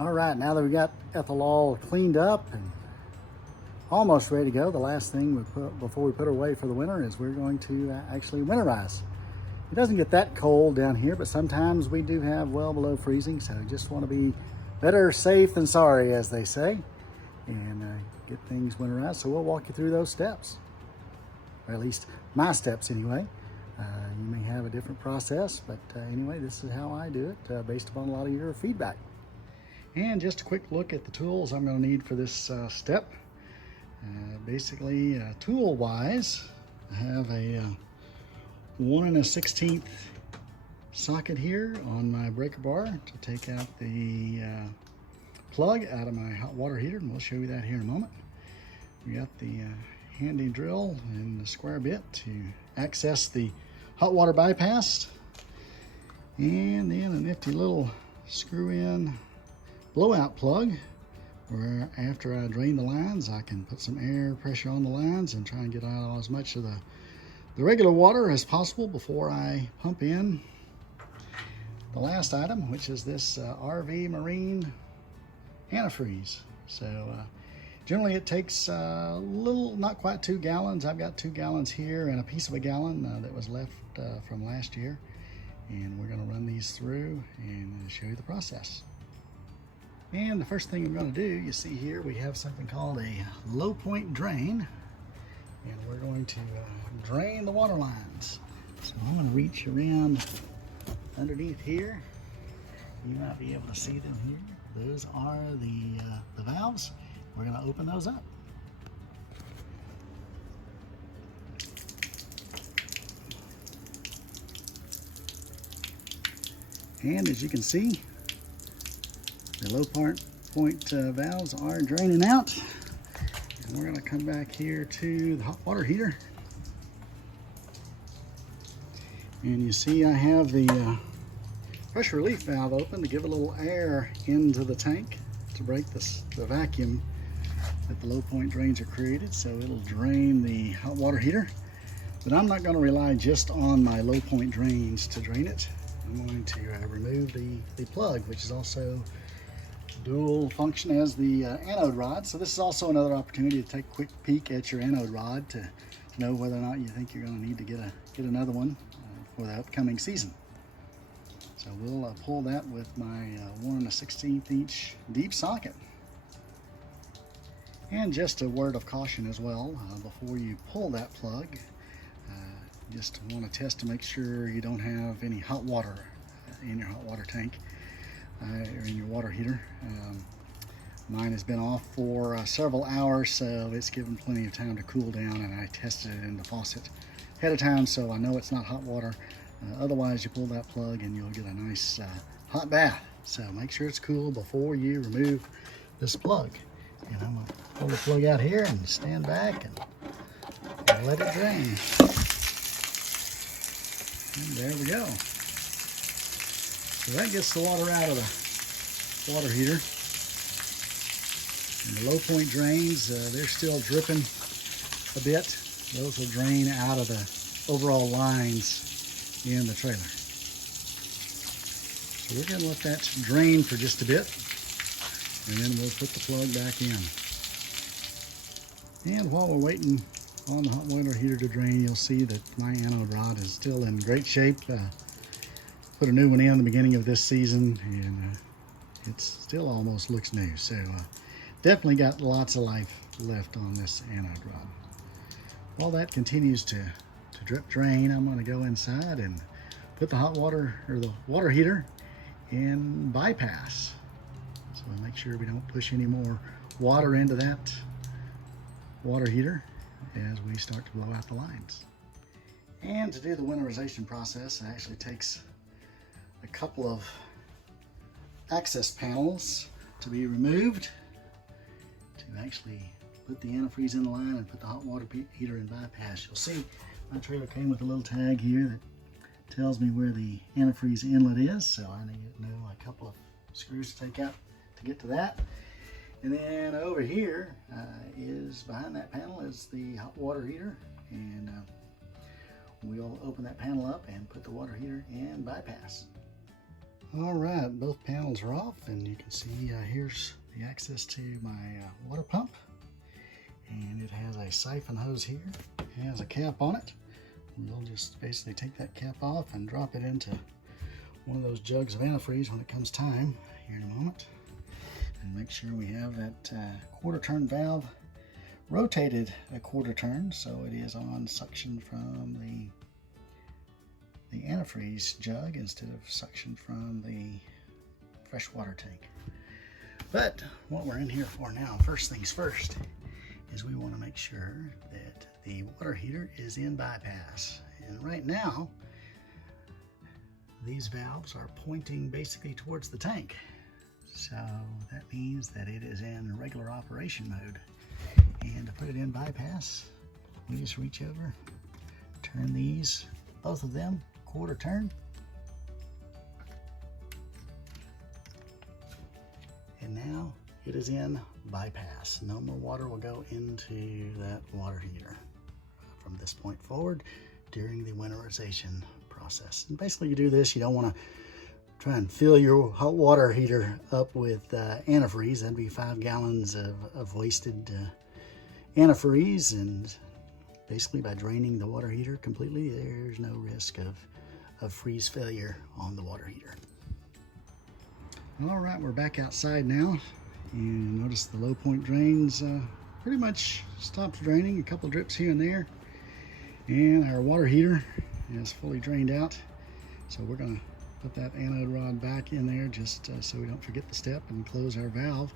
All right, now that we got ethanol cleaned up and almost ready to go, the last thing before we put her away for the winter is we're going to actually winterize. It doesn't get that cold down here, but sometimes we do have well below freezing, so just want to be better safe than sorry, as they say, and get things winterized. So we'll walk you through those steps, or at least my steps anyway. You may have a different process, but anyway, this is how I do it based upon a lot of your feedback. And just a quick look at the tools I'm going to need for this step. Basically, tool-wise, I have a 1 1/16 socket here on my breaker bar to take out the plug out of my hot water heater, and we'll show you that here in a moment. We got the handy drill and the square bit to access the hot water bypass, and then a nifty little screw-in blowout plug where after I drain the lines I can put some air pressure on the lines and try and get out as much of the regular water as possible before I pump in the last item, which is this RV Marine Antifreeze. So generally it takes a little, not quite 2 gallons. I've got 2 gallons here and a piece of a gallon that was left from last year, and we're going to run these through and show you the process. And the first thing I'm going to do, you see here we have something called a low point drain, and we're going to drain the water lines. So I'm going to reach around underneath here. You might be able to see them here. Those are the valves. We're going to open those up. And as you can see, the low point valves are draining out. And we're going to come back here to the hot water heater. And you see I have the pressure relief valve open to give a little air into the tank to break the vacuum that the low point drains are created, so it'll drain the hot water heater. But I'm not going to rely just on my low point drains to drain it. I'm going to remove the plug, which is also dual function as the anode rod. So this is also another opportunity to take a quick peek at your anode rod to know whether or not you think you're going to need to get another one for the upcoming season. So we'll pull that with my 1 1/16 inch deep socket. And just a word of caution as well, before you pull that plug, just want to test to make sure you don't have any hot water in your hot water tank or in your water heater. Mine has been off for several hours, so it's given plenty of time to cool down, and I tested it in the faucet ahead of time, so I know it's not hot water. Otherwise, you pull that plug and you'll get a nice hot bath. So make sure it's cool before you remove this plug. And I'm going to pull the plug out here and stand back and let it drain. And there we go. So that gets the water out of the water heater. And the low point drains, they're still dripping a bit. Those will drain out of the overall lines in the trailer. So we're going to let that drain for just a bit, and then we'll put the plug back in. And while we're waiting on the hot water heater to drain, you'll see that my anode rod is still in great shape. Put a new one in the beginning of this season, and it still almost looks new. So definitely got lots of life left on this anode rod. While that continues to drip drain, I'm going to go inside and put the hot water, or the water heater, in bypass. So we'll make sure we don't push any more water into that water heater as we start to blow out the lines. And to do the winterization process, it actually takes a couple of access panels to be removed to actually put the antifreeze in the line and put the hot water heater in bypass. You'll see my trailer came with a little tag here that tells me where the antifreeze inlet is, so I need to know a couple of screws to take out to get to that. And then over here is, behind that panel is the hot water heater, and we'll open that panel up and put the water heater in bypass. All right, both panels are off, and you can see here's the access to my water pump, and it has a siphon hose here. It has a cap on it. We'll just basically take that cap off and drop it into one of those jugs of antifreeze when it comes time here in a moment, and make sure we have that quarter turn valve rotated a quarter turn so it is on suction from the antifreeze jug instead of suction from the freshwater tank. But what we're in here for now, first things first, is we want to make sure that the water heater is in bypass. And right now, these valves are pointing basically towards the tank. So that means that it is in regular operation mode. And to put it in bypass, we just reach over, turn these, both of them, quarter turn, and now it is in bypass. No more water will go into that water heater from this point forward during the winterization process. And basically you do this, you don't want to try and fill your hot water heater up with antifreeze. That'd be 5 gallons of wasted antifreeze, and basically by draining the water heater completely, there's no risk of freeze failure on the water heater. All right, we're back outside now, and notice the low point drains pretty much stopped draining, a couple drips here and there, and our water heater is fully drained out. So we're going to put that anode rod back in there just so we don't forget the step, and close our valve,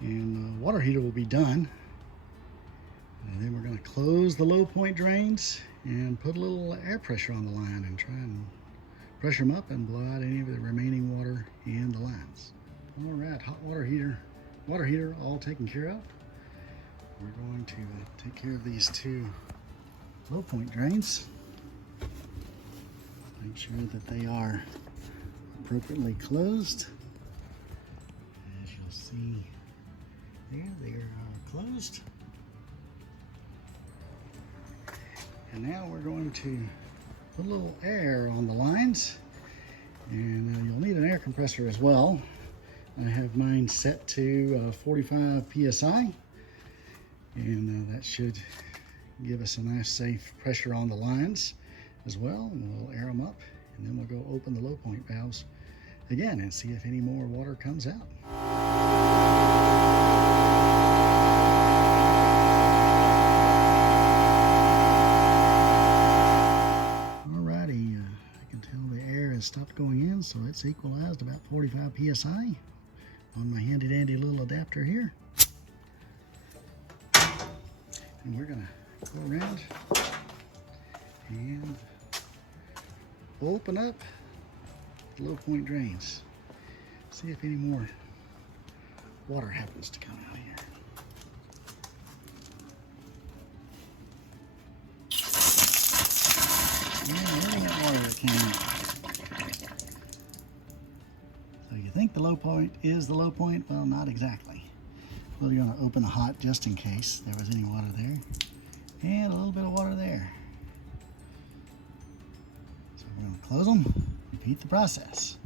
and the water heater will be done. And then we're going to close the low point drains and put a little air pressure on the line and try and pressure them up and blow out any of the remaining water in the lines. All right, hot water heater all taken care of. We're going to take care of these 2 low point drains. Make sure that they are appropriately closed. As you'll see there, they are closed. And now we're going to put a little air on the lines, and you'll need an air compressor as well. I have mine set to 45 psi, and that should give us a nice safe pressure on the lines as well. And we'll air them up, and then we'll go open the low point valves again and see if any more water comes out. Stopped going in, so it's equalized about 45 psi on my handy dandy little adapter here. And we're gonna go around and open up the low point drains, see if any more water happens to come out here. Yeah, there we got water that came out. You think the low point is the low point? Well, not exactly. Well, you're going to open the hot just in case there was any water there, and a little bit of water there. So we're going to close them, repeat the process.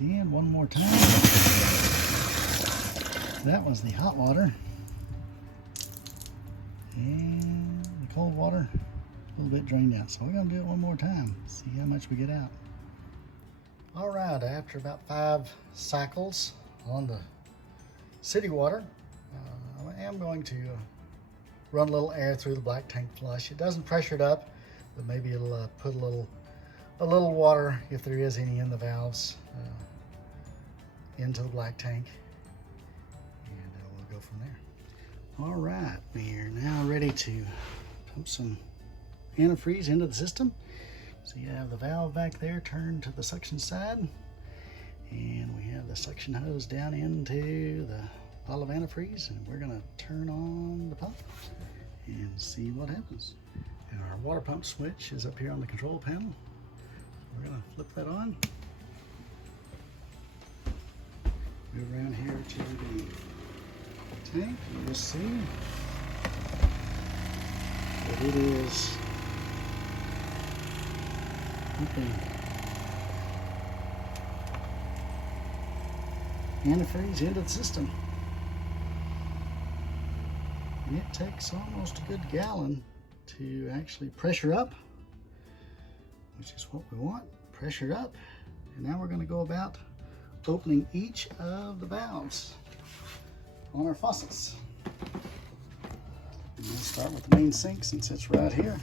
And one more time. That was the hot water. And the cold water, a little bit drained out. So we're going to do it one more time, see how much we get out. All right, after about 5 cycles on the city water, I am going to run a little air through the black tank flush. It doesn't pressure it up, but maybe it'll put a little water, if there is any in the valves, into the black tank, and we'll go from there. All right, we are now ready to pump some antifreeze into the system. So you have the valve back there turned to the suction side, and we have the suction hose down into the bottle of antifreeze, and we're going to turn on the pump and see what happens. And our water pump switch is up here on the control panel. We're going to flip that on. Move around here to the tank, and you'll see that it is pumping antifreeze into the system. And it takes almost a good gallon to actually pressure up, which is what we want, pressure up. And now we're going to go about opening each of the valves on our faucets. And we'll start with the main sink since it's right here.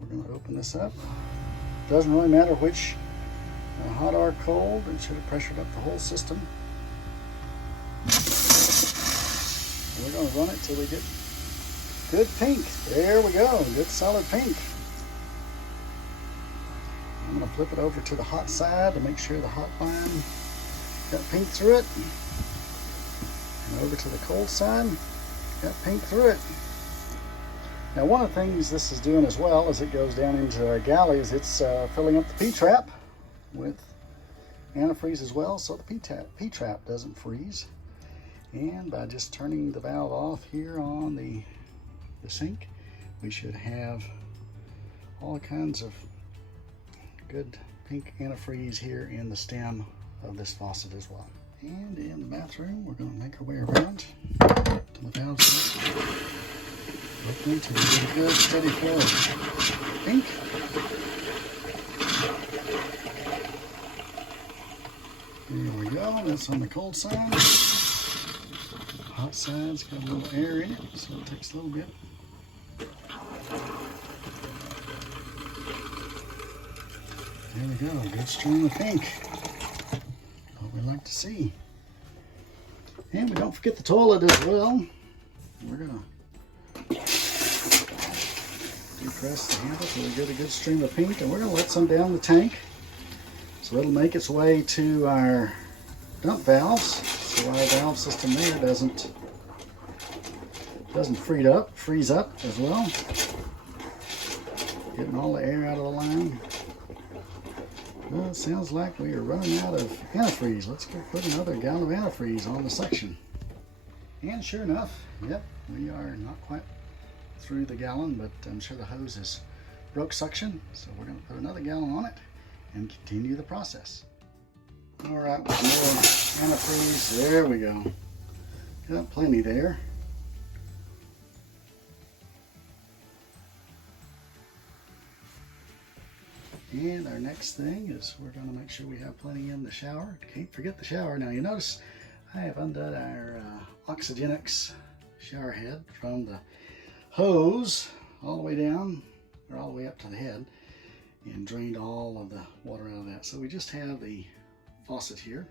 We're going to open this up. Doesn't really matter which, hot or cold, it should have pressured up the whole system. We're going to run it till we get good pink. There we go, good solid pink. I'm going to flip it over to the hot side to make sure the hot line got pink through it. And over to the cold side, got pink through it. Now one of the things this is doing as well as it goes down into our galley is it's filling up the P-trap with antifreeze as well, so the P-trap doesn't freeze. And by just turning the valve off here on the sink, we should have all kinds of good pink antifreeze here in the stem of this faucet as well. And in the bathroom, we're going to make our way around to the valves. Open until we get a good steady flow of pink. There we go, that's on the cold side. Hot side's got a little air in it, so it takes a little bit. There we go, good stream of pink. What we like to see. And we don't forget the toilet as well. We're gonna depress the handle so we get a good stream of pink, and we're gonna let some down the tank so it'll make its way to our dump valves. So our valve system there doesn't freeze up as well. Getting all the air out of the line. Well, it sounds like we are running out of antifreeze. Let's go put another gallon of antifreeze on the suction. And sure enough, yep, we are not quite through the gallon, but I'm sure the hose is broke suction. So we're going to put another gallon on it and continue the process. All right, with more antifreeze, there we go. Got plenty there. And our next thing is we're going to make sure we have plenty in the shower. Can't forget the shower. Now you notice I have undone our Oxygenics shower head from the hose all the way down, or all the way up to the head, and drained all of the water out of that. So we just have the faucet here.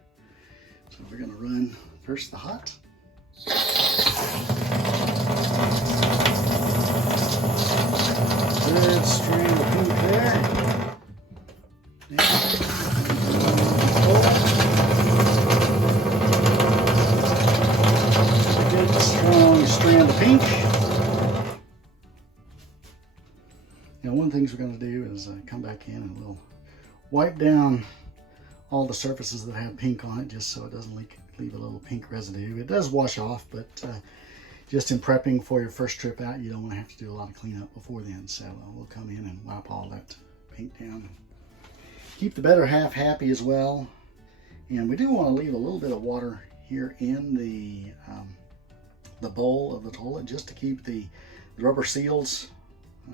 So we're going to run first the hot. Good stream of pink there. Good strong strand of pink. Now one of the things we're going to do is come back in and we'll wipe down all the surfaces that have pink on it, just so it doesn't leave a little pink residue. It does wash off, but just in prepping for your first trip out, you don't want to have to do a lot of cleanup before then. So we'll come in and wipe all that pink down. Keep the better half happy as well. And we do want to leave a little bit of water here in the bowl of the toilet, just to keep the rubber seals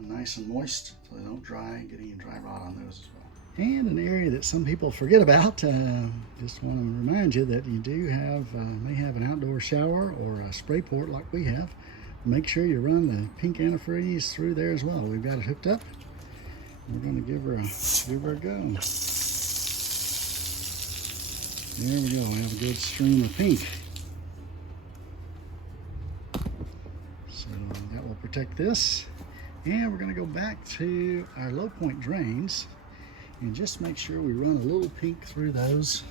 nice and moist so they don't get any dry rot on those as well. And an area that some people forget about, just want to remind you that you do have, may have an outdoor shower or a spray port like we have. Make sure you run the pink antifreeze through there as well. We've got it hooked up. We're going to give her a go. There we go. We have a good stream of pink. So that will protect this. And we're going to go back to our low point drains and just make sure we run a little pink through those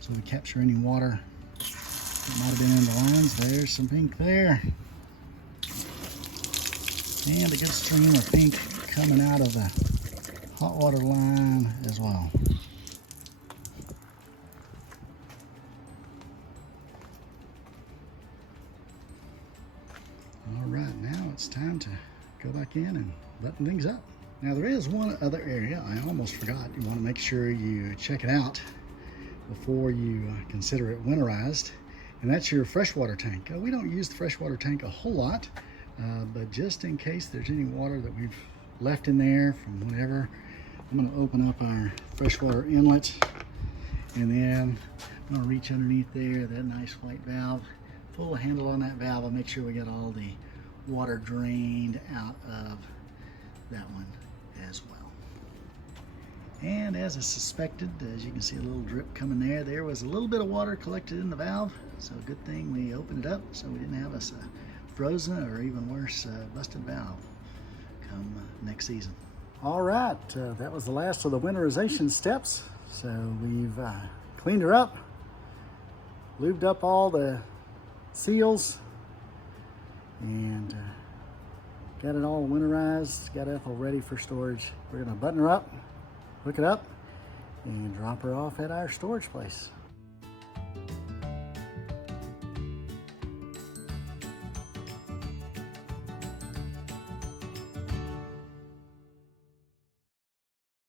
so we capture any water that might have been in the lines. There's some pink there. And a good stream of pink coming out of the hot water line as well. All right, now it's time to go back in and button things up. Now there is one other area I almost forgot. You want to make sure you check it out before you consider it winterized, and that's your freshwater tank. We don't use the freshwater tank a whole lot, but just in case there's any water that we've left in there from whatever, I'm going to open up our freshwater inlet, and then I'm going to reach underneath there, that nice white valve, pull the handle on that valve and make sure we get all the water drained out of that one as well. And as I suspected, as you can see a little drip coming there, there was a little bit of water collected in the valve, so good thing we opened it up so we didn't have us a frozen or even worse busted valve come next season. All right, that was the last of the winterization steps. So we've cleaned her up, lubed up all the seals, and got it all winterized, got Ethel ready for storage. We're gonna button her up, hook it up, and drop her off at our storage place.